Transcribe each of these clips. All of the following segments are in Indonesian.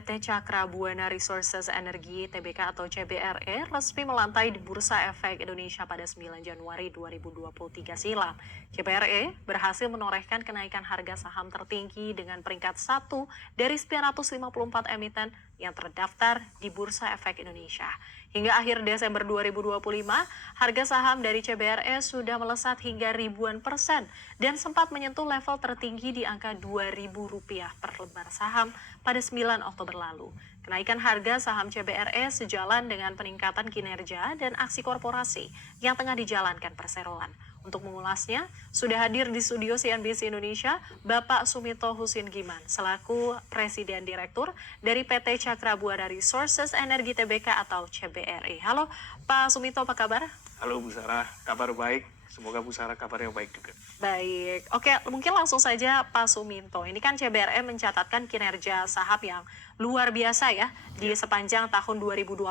PT Cakra Buana Resources Energi (TBK) atau CBRE resmi melantai di Bursa Efek Indonesia pada 9 Januari 2023 silam. CBRE berhasil menorehkan kenaikan harga saham tertinggi dengan peringkat 1 dari 954 emiten yang terdaftar di Bursa Efek Indonesia. Hingga akhir Desember 2025, harga saham dari CBRE sudah melesat hingga ribuan persen dan sempat menyentuh level tertinggi di angka Rp2.000 per lembar saham pada 9 Oktober lalu. Kenaikan harga saham CBRE sejalan dengan peningkatan kinerja dan aksi korporasi yang tengah dijalankan perseroan. Untuk mengulasnya, sudah hadir di studio CNBC Indonesia, Bapak Sumito Husin Giman, selaku Presiden Direktur dari PT Cakra Buana Resources Energi TBK atau CBRE. Halo Pak Sumito, apa kabar? Halo Bu Sarah, kabar baik. Semoga Bu Sarah kabarnya baik juga. Baik, oke, mungkin langsung saja Pak Suminto. Ini kan CBRE mencatatkan kinerja saham yang luar biasa ya di sepanjang tahun 2025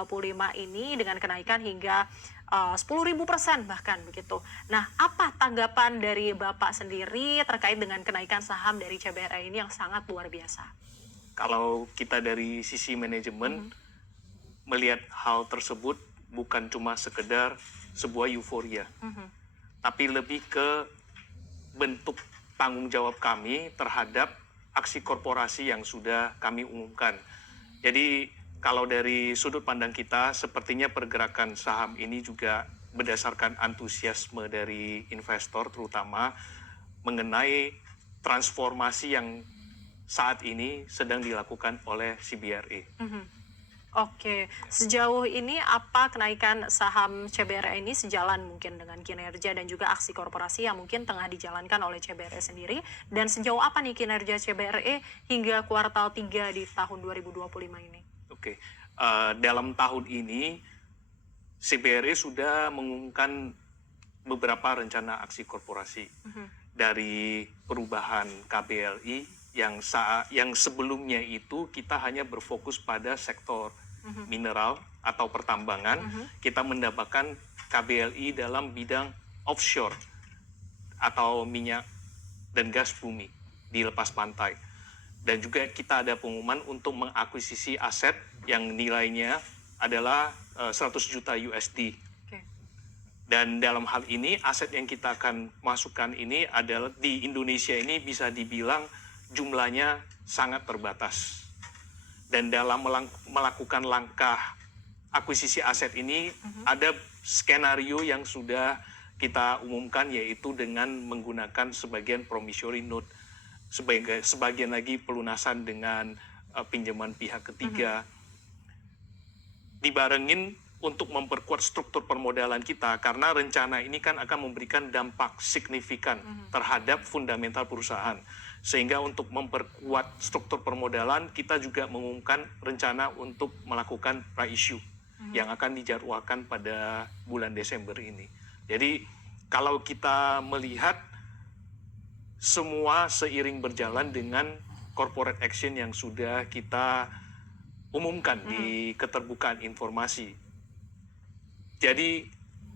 ini dengan kenaikan hingga 10.000% bahkan begitu. Nah, apa tanggapan dari Bapak sendiri terkait dengan kenaikan saham dari CBRE ini yang sangat luar biasa? Kalau kita dari sisi manajemen melihat hal tersebut bukan cuma sekedar sebuah euforia, tapi lebih ke bentuk tanggung jawab kami terhadap aksi korporasi yang sudah kami umumkan. Jadi kalau dari sudut pandang kita, sepertinya pergerakan saham ini juga berdasarkan antusiasme dari investor terutama mengenai transformasi yang saat ini sedang dilakukan oleh CBRE. Oke, sejauh ini apa kenaikan saham CBRE ini sejalan mungkin dengan kinerja dan juga aksi korporasi yang mungkin tengah dijalankan oleh CBRE sendiri? Dan sejauh apa nih kinerja CBRE hingga kuartal 3 di tahun 2025 ini? Oke, dalam tahun ini CBRE sudah mengumumkan beberapa rencana aksi korporasi dari perubahan KBLI yang sebelumnya itu kita hanya berfokus pada sektor mineral atau pertambangan. Kita mendapatkan KBLI dalam bidang offshore atau minyak dan gas bumi di lepas pantai. Dan juga kita ada pengumuman untuk mengakuisisi aset yang nilainya adalah 100 juta USD. Dan dalam hal ini aset yang kita akan masukkan ini adalah di Indonesia ini bisa dibilang jumlahnya sangat terbatas. Dan dalam melakukan langkah akuisisi aset ini ada skenario yang sudah kita umumkan, yaitu dengan menggunakan sebagian promissory note, sebagian lagi pelunasan dengan pinjaman pihak ketiga. Dibarengin untuk memperkuat struktur permodalan kita, karena rencana ini kan akan memberikan dampak signifikan terhadap fundamental perusahaan. Sehingga untuk memperkuat struktur permodalan, kita juga mengumumkan rencana untuk melakukan pra-issue yang akan dijadwalkan pada bulan Desember ini. Jadi kalau kita melihat semua seiring berjalan dengan corporate action yang sudah kita umumkan di keterbukaan informasi. Jadi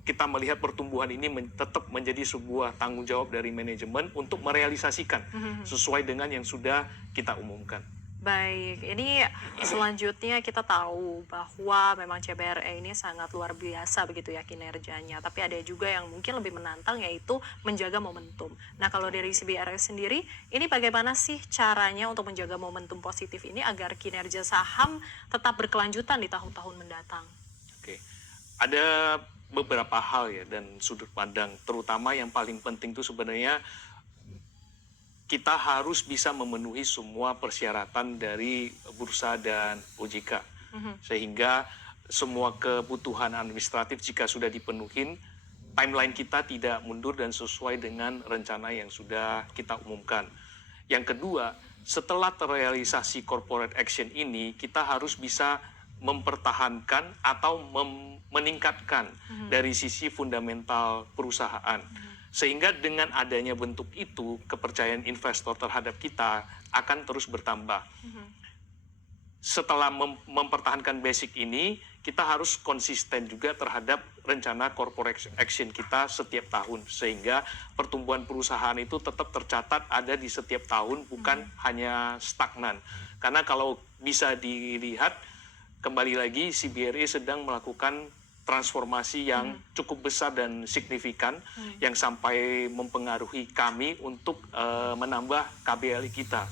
kita melihat pertumbuhan ini tetap menjadi sebuah tanggung jawab dari manajemen untuk merealisasikan sesuai dengan yang sudah kita umumkan. Baik, ini selanjutnya kita tahu bahwa memang CBRE ini sangat luar biasa begitu ya kinerjanya. Tapi ada juga yang mungkin lebih menantang, yaitu menjaga momentum. Nah, kalau dari CBRE sendiri, ini bagaimana sih caranya untuk menjaga momentum positif ini agar kinerja saham tetap berkelanjutan di tahun-tahun mendatang? Oke, ada beberapa hal ya dan sudut pandang, terutama yang paling penting itu sebenarnya kita harus bisa memenuhi semua persyaratan dari bursa dan OJK, sehingga semua kebutuhan administratif jika sudah dipenuhi, timeline kita tidak mundur dan sesuai dengan rencana yang sudah kita umumkan. Yang kedua, setelah terrealisasi corporate action ini, kita harus bisa mempertahankan atau meningkatkan dari sisi fundamental perusahaan. Sehingga dengan adanya bentuk itu, kepercayaan investor terhadap kita akan terus bertambah. Setelah mempertahankan basic ini, kita harus konsisten juga terhadap rencana corporate action kita setiap tahun, sehingga pertumbuhan perusahaan itu tetap tercatat ada di setiap tahun, bukan hanya stagnan. Karena kalau bisa dilihat, kembali lagi CBRE sedang melakukan transformasi yang cukup besar dan signifikan yang sampai mempengaruhi kami untuk menambah KBLI kita.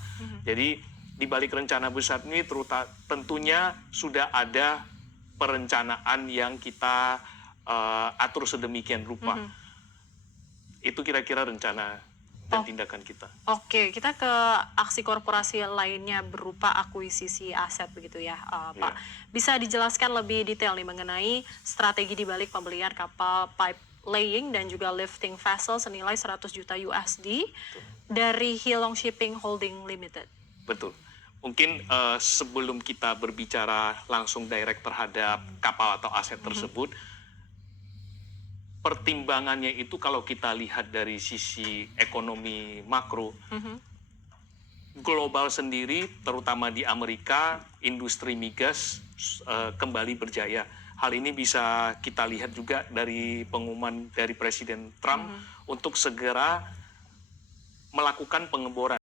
Jadi di balik rencana besar ini tentunya sudah ada perencanaan yang kita atur sedemikian rupa. Itu kira-kira rencana dan tindakan kita. Oke, kita ke aksi korporasi lainnya berupa akuisisi aset begitu ya, Pak. Bisa dijelaskan lebih detail nih mengenai strategi di balik pembelian kapal pipe laying dan juga lifting vessel senilai 100 juta USD dari Hilong Shipping Holding Limited. Betul. Mungkin sebelum kita berbicara langsung direct terhadap kapal atau aset tersebut, pertimbangannya itu kalau kita lihat dari sisi ekonomi makro, global sendiri, terutama di Amerika, industri migas kembali berjaya. Hal ini bisa kita lihat juga dari pengumuman dari Presiden Trump untuk segera melakukan pengeboran